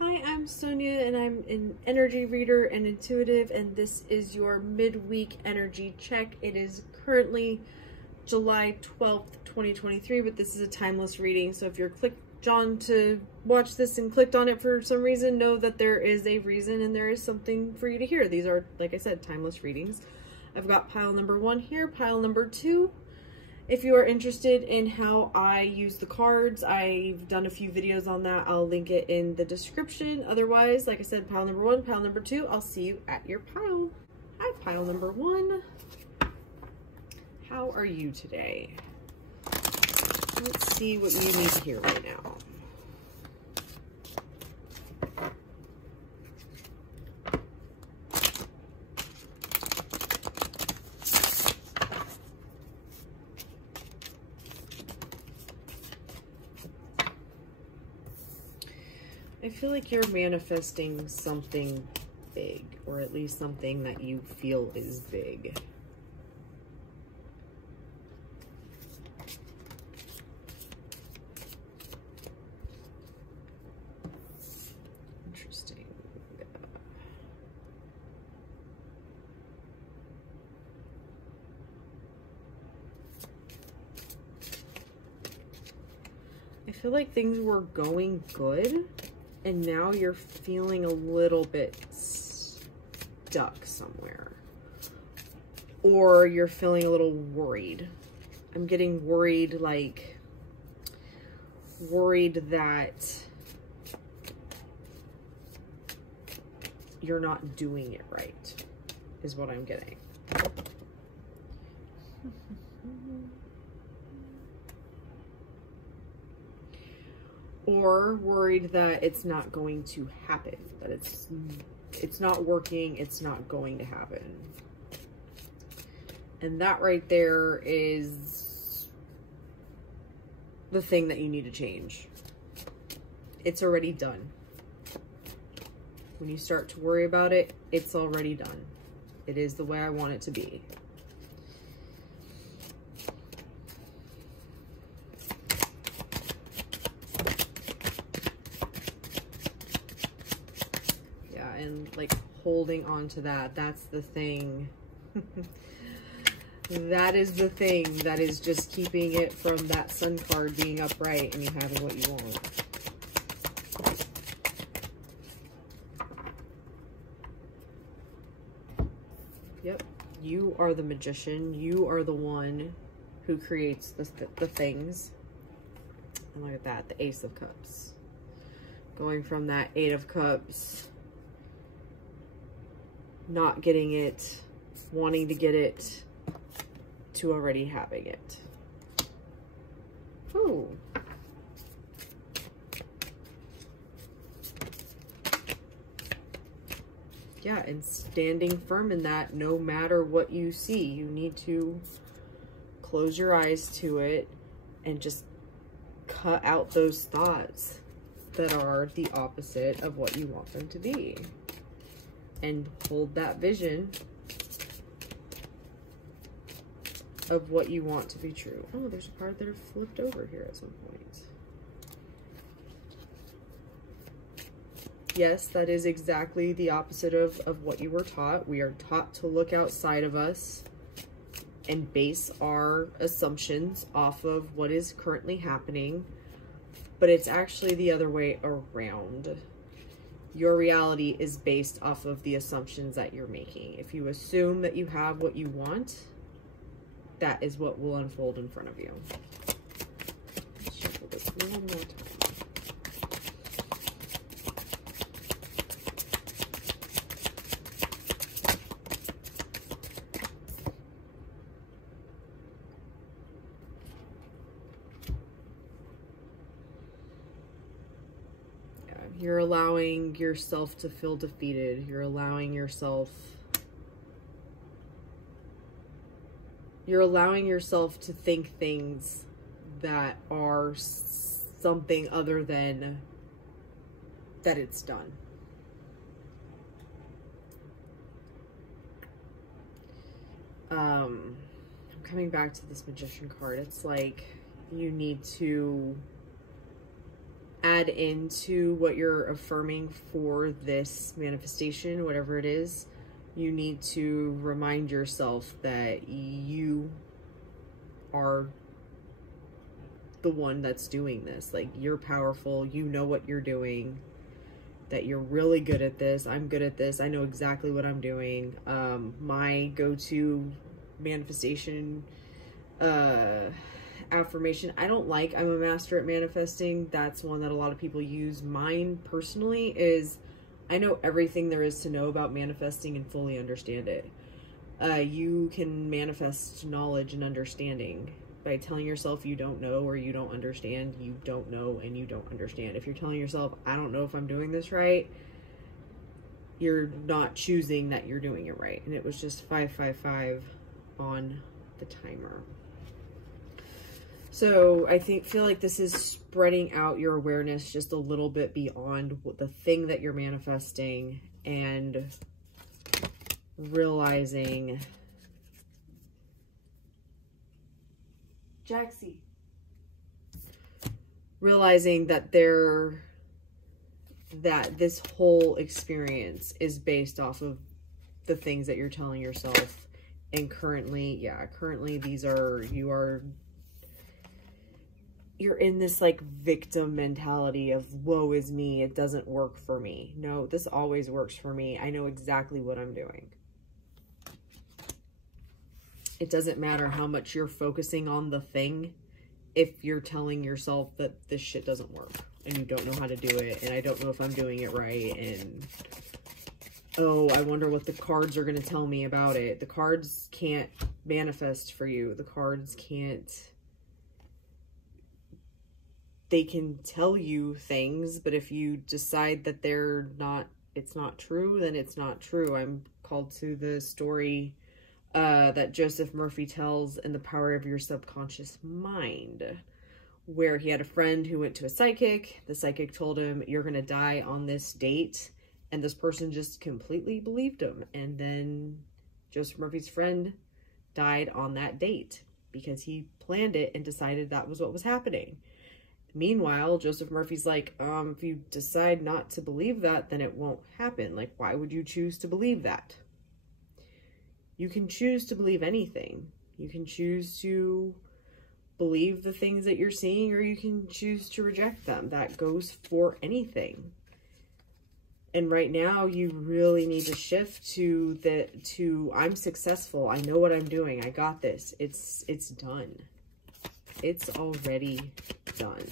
Hi, I'm Sonia and I'm an energy reader and intuitive, and this is your midweek energy check. It is currently July 12th, 2023, but this is a timeless reading. So if you're on to watch this and clicked on it for some reason, know that there is a reason and there is something for you to hear. These are, like I said, timeless readings. I've got pile number 1 here, pile number 2. If you are interested in how I use the cards, I've done a few videos on that. I'll link it in the description. Otherwise, like I said, pile number 1, pile number 2, I'll see you at your pile. Hi, pile number 1. How are you today? Let's see what you need to hear right now. I feel like you're manifesting something big, or at least something that you feel is big. Interesting. I feel like things were going good, and now you're feeling a little bit stuck somewhere. Or you're feeling a little worried. I'm getting worried, like, worried that you're not doing it right, is what I'm getting. Or worried that it's not going to happen, that it's not working, it's not going to happen. And that right there is the thing that you need to change. It's already done. When you start to worry about it, it's already done. It is the way I want it to be. And like holding on to that, that's the thing. That is the thing that is just keeping it from that sun card being upright and you having what you want. Yep, you are the magician. You are the one who creates the things. And look at that, the Ace of Cups. Going from that 8 of Cups, not getting it, wanting to get it, to already having it. Ooh. Yeah, and standing firm in that no matter what you see. You need to close your eyes to it and just cut out those thoughts that are the opposite of what you want them to be. And hold that vision of what you want to be true. Oh, there's a card that flipped over here at some point. Yes, that is exactly the opposite of what you were taught. We are taught to look outside of us and base our assumptions off of what is currently happening, but it's actually the other way around. Your reality is based off of the assumptions that you're making. If you assume that you have what you want, that is what will unfold in front of you. Let's shuffle this one more time. You're allowing yourself to feel defeated. You're allowing yourself to think things that are something other than that it's done. I'm coming back to this Magician card. It's like you need to add into what you're affirming for this manifestation, whatever it is, you need to remind yourself that you are the one that's doing this. Like, you're powerful, you know what you're doing, that you're really good at this. I'm good at this. I know exactly what I'm doing. My go-to manifestation affirmation, I'm a master at manifesting. That's one that a lot of people use. Mine personally is, I know everything there is to know about manifesting and fully understand it. You can manifest knowledge and understanding by telling yourself you don't know or you don't understand. You don't know and you don't understand. If you're telling yourself, I don't know if I'm doing this right, you're not choosing that you're doing it right. And it was just 555 on the timer. So I feel like this is spreading out your awareness just a little bit beyond the thing that you're manifesting, and realizing, Jaxie, realizing that this whole experience is based off of the things that you're telling yourself. And currently you're in this like victim mentality of woe is me, it doesn't work for me. No, this always works for me. I know exactly what I'm doing. It doesn't matter how much you're focusing on the thing if you're telling yourself that this shit doesn't work and you don't know how to do it, and I don't know if I'm doing it right, and oh, I wonder what the cards are going to tell me about it. The cards can't manifest for you. The cards can't, they can tell you things, but if you decide that it's not true, then it's not true. I'm called to the story that Joseph Murphy tells in The Power of Your Subconscious Mind, where he had a friend who went to a psychic. The psychic told him, you're going to die on this date. And this person just completely believed him. And then Joseph Murphy's friend died on that date because he planned it and decided that was what was happening. Meanwhile, Joseph Murphy's like, if you decide not to believe that, then it won't happen. Like, why would you choose to believe that? You can choose to believe anything. You can choose to believe the things that you're seeing, or you can choose to reject them. That goes for anything. And right now, you really need to shift to I'm successful. I know what I'm doing. I got this. It's done. It's already done.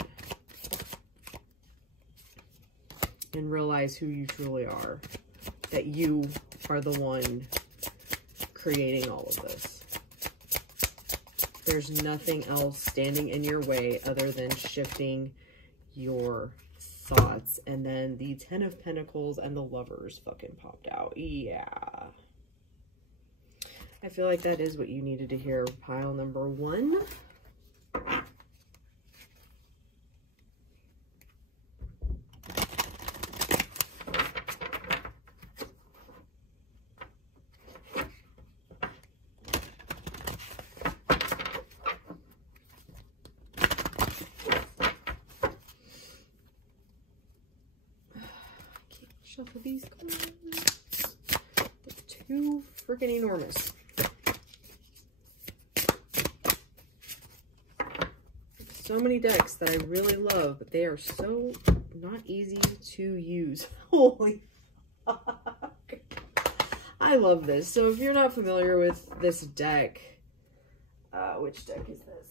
And realize who you truly are. That you are the one creating all of this. There's nothing else standing in your way other than shifting your thoughts. And then the 10 of Pentacles and the Lovers fucking popped out. Yeah. I feel like that is what you needed to hear. Pile number 1. Shuffle these cards. They're too freaking enormous. So many decks that I really love, but they are so not easy to use. Holy fuck. I love this. So if you're not familiar with this deck, which deck is this?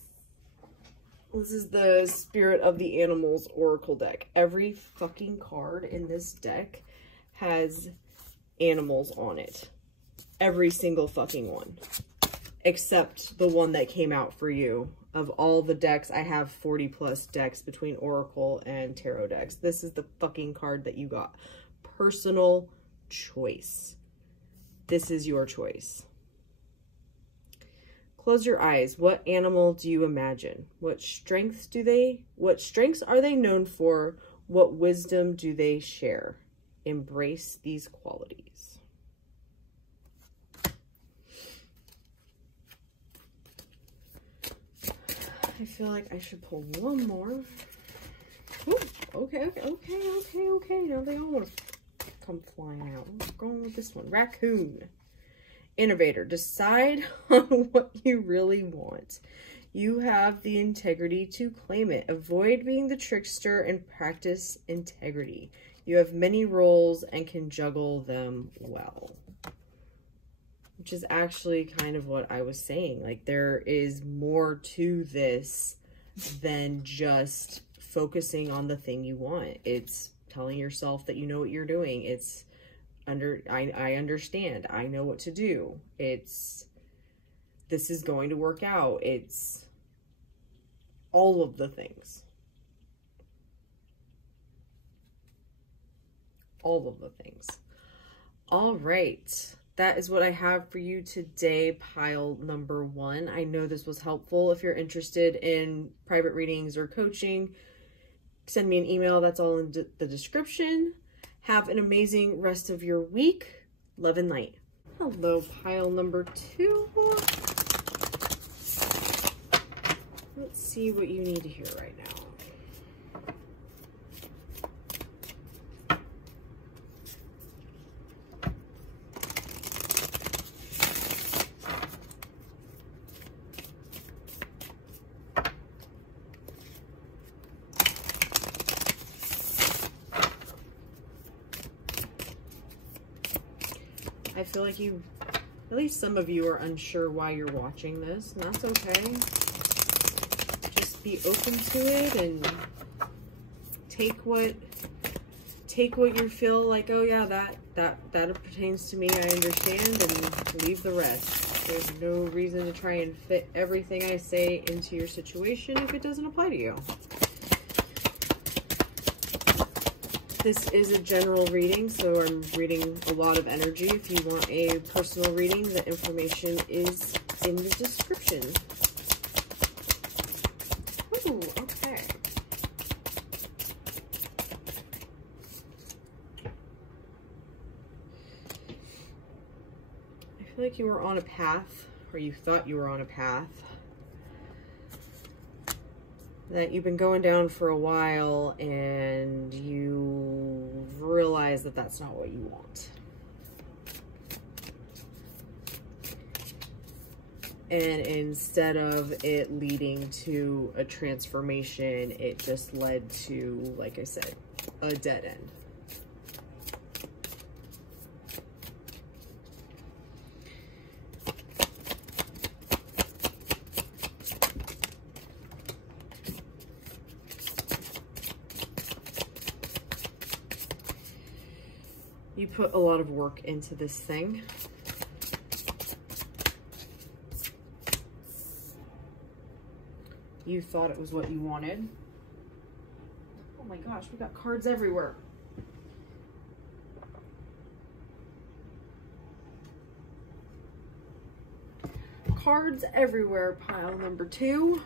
This is the Spirit of the Animals Oracle deck. Every fucking card in this deck has animals on it. Every single fucking one. Except the one that came out for you. Of all the decks, I have 40 plus decks between Oracle and Tarot decks. This is the fucking card that you got. Personal choice. This is your choice. Close your eyes. What animal do you imagine? What strengths are they known for? What wisdom do they share? Embrace these qualities. I feel like I should pull one more. Ooh, okay. Now they all want to come flying out. I'm going with this one. Raccoon. Innovator. Decide on what you really want. You have the integrity to claim it. Avoid being the trickster and practice integrity. You have many roles and can juggle them well. Which is actually kind of what I was saying. Like, there is more to this than just focusing on the thing you want. It's telling yourself that you know what you're doing. It's I understand. I know what to do. This is going to work out. It's all of the things. All of the things. All right. That is what I have for you today, pile number 1. I know this was helpful. If you're interested in private readings or coaching, send me an email. That's all in the description. Have an amazing rest of your week. Love and light. Hello, pile number 2. Let's see what you need to hear right now. I feel like at least some of you are unsure why you're watching this, and that's okay. Just be open to it and take what you feel like, oh yeah, that pertains to me, I understand, and leave the rest. There's no reason to try and fit everything I say into your situation if it doesn't apply to you. This is a general reading, so I'm reading a lot of energy. If you want a personal reading, the information is in the description. Ooh, okay. I feel like you were on a path, or you thought you were on a path that you've been going down for a while, and you realize that that's not what you want. And instead of it leading to a transformation, it just led to, like I said, a dead end. You put a lot of work into this thing. You thought it was what you wanted. Oh my gosh, we got cards everywhere. Cards everywhere, pile number 2.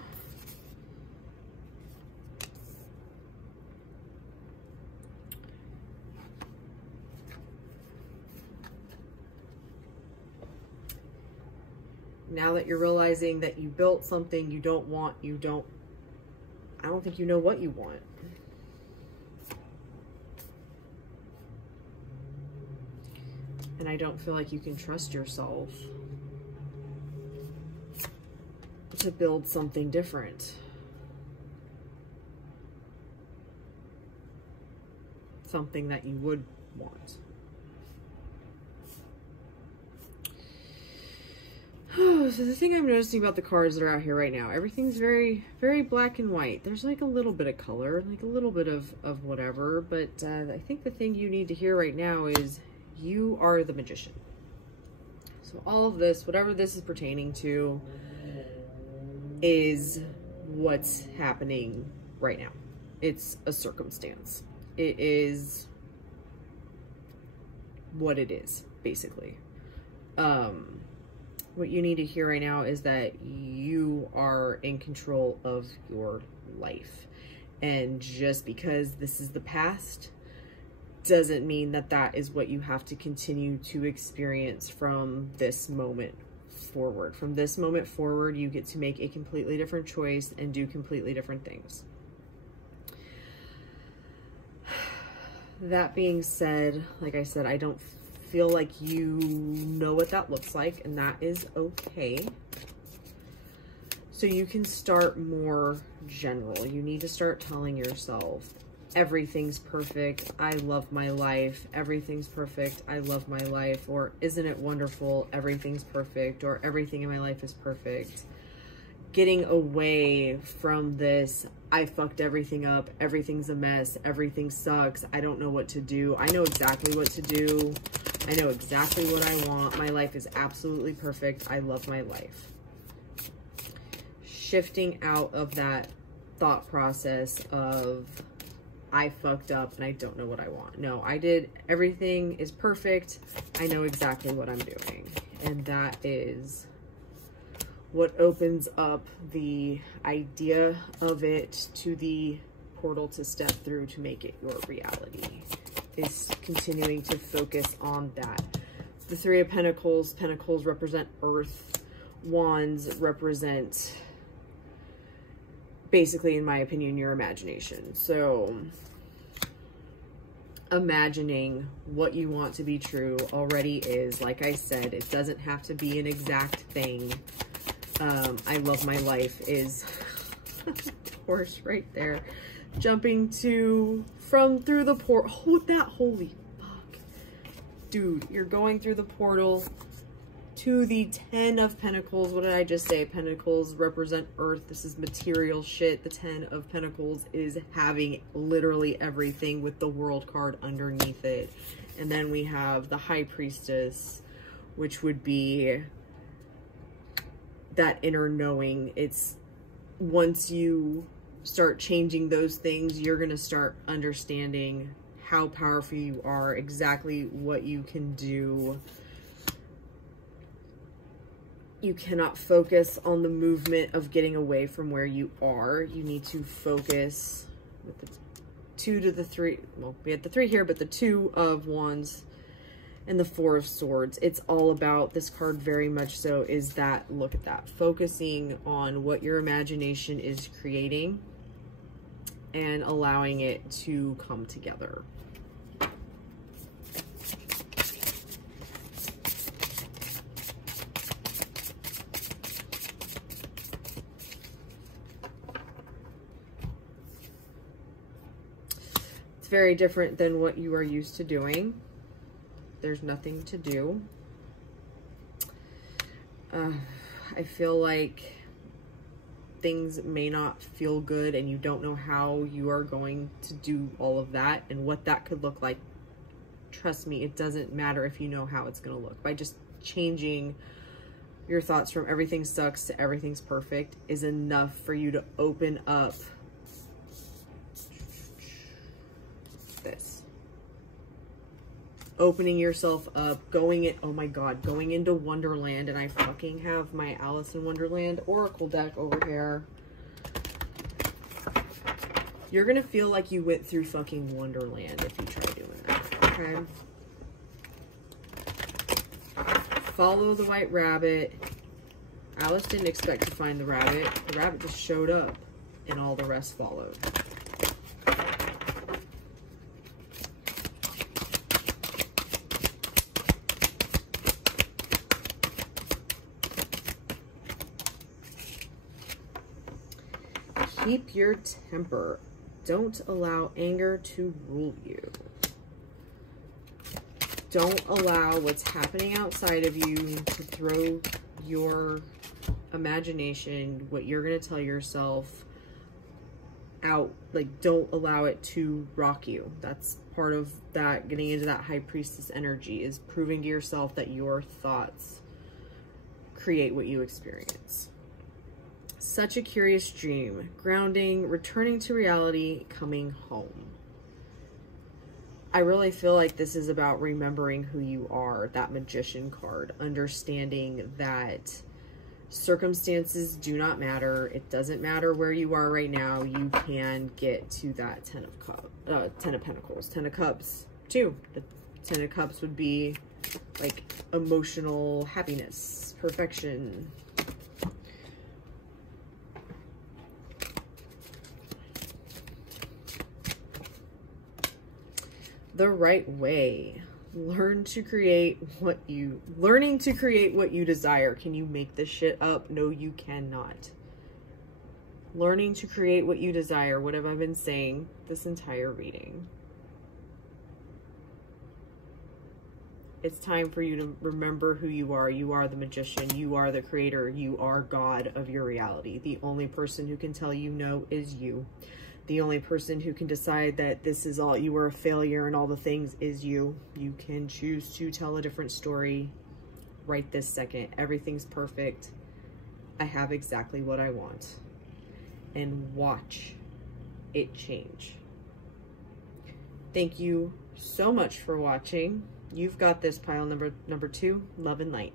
Now that you're realizing that you built something you don't want, I don't think you know what you want. And I don't feel like you can trust yourself to build something different. Something that you would want. So the thing I'm noticing about the cards that are out here right now, everything's very, very black and white. There's like a little bit of color, like a little bit of whatever, but I think the thing you need to hear right now is you are the magician. So all of this, whatever this is pertaining to, is what's happening right now. It's a circumstance. It is what it is, basically. What you need to hear right now is that you are in control of your life. And just because this is the past doesn't mean that that is what you have to continue to experience from this moment forward. From this moment forward, you get to make a completely different choice and do completely different things. That being said, like I said, I don't feel like you know what that looks like, and that is okay. So you can start more general. You need to start telling yourself, everything's perfect, I love my life, everything's perfect, I love my life, or isn't it wonderful, everything's perfect, or everything in my life is perfect. Getting away from this, I fucked everything up, everything's a mess, everything sucks, I don't know what to do, I know exactly what to do, I know exactly what I want, my life is absolutely perfect, I love my life. Shifting out of that thought process of, I fucked up and I don't know what I want. No, I did, everything is perfect, I know exactly what I'm doing. And that is what opens up the idea of it to the portal to step through to make it your reality, is continuing to focus on that. The Three of Pentacles, Pentacles represent earth, Wands represent, basically, in my opinion, your imagination. So imagining what you want to be true already is, like I said, it doesn't have to be an exact thing. I love my life is Taurus right there, jumping through the portal. Hold that, holy fuck. Dude, you're going through the portal to the 10 of Pentacles. What did I just say? Pentacles represent earth. This is material shit. The 10 of Pentacles is having literally everything with the World card underneath it. And then we have the High Priestess, which would be that inner knowing. It's once you start changing those things, you're going to start understanding how powerful you are, exactly what you can do. You cannot focus on the movement of getting away from where you are. You need to focus with the 2 to the 3. Well, we had the 3 here, but the 2 of Wands and the 4 of Swords. It's all about, this card very much so is that, look at that, focusing on what your imagination is creating and allowing it to come together. Very different than what you are used to doing. There's nothing to do. I feel like things may not feel good and you don't know how you are going to do all of that and what that could look like. Trust me, it doesn't matter if you know how it's going to look. By just changing your thoughts from everything sucks to everything's perfect is enough for you to open up this. Opening yourself up, going it, oh my god, going into Wonderland, and I fucking have my Alice in Wonderland Oracle deck over here. You're gonna feel like you went through fucking Wonderland if you try doing that, okay? Follow the white rabbit. Alice didn't expect to find the rabbit. The rabbit just showed up, and all the rest followed. Keep your temper. Don't allow anger to rule you. Don't allow what's happening outside of you to throw your imagination, what you're going to tell yourself, out. Like, don't allow it to rock you. That's part of that, getting into that High Priestess energy, is proving to yourself that your thoughts create what you experience. Such a curious dream. Grounding, returning to reality, coming home. I really feel like this is about remembering who you are, that Magician card, understanding that circumstances do not matter. It doesn't matter where you are right now. You can get to that 10 of Pentacles, 10 of Cups too. The 10 of Cups would be like emotional happiness, perfection. the right way. Learning to create what you desire. Can you make this shit up? No, you cannot. Learning to create what you desire. What have I been saying this entire reading? It's time for you to remember who you are. You are the magician. You are the creator. You are God of your reality. The only person who can tell you no is you. The only person who can decide that this is all, you were a failure and all the things is you. You can choose to tell a different story right this second. Everything's perfect. I have exactly what I want. And watch it change. Thank you so much for watching. You've got this, pile number 2. Love and light.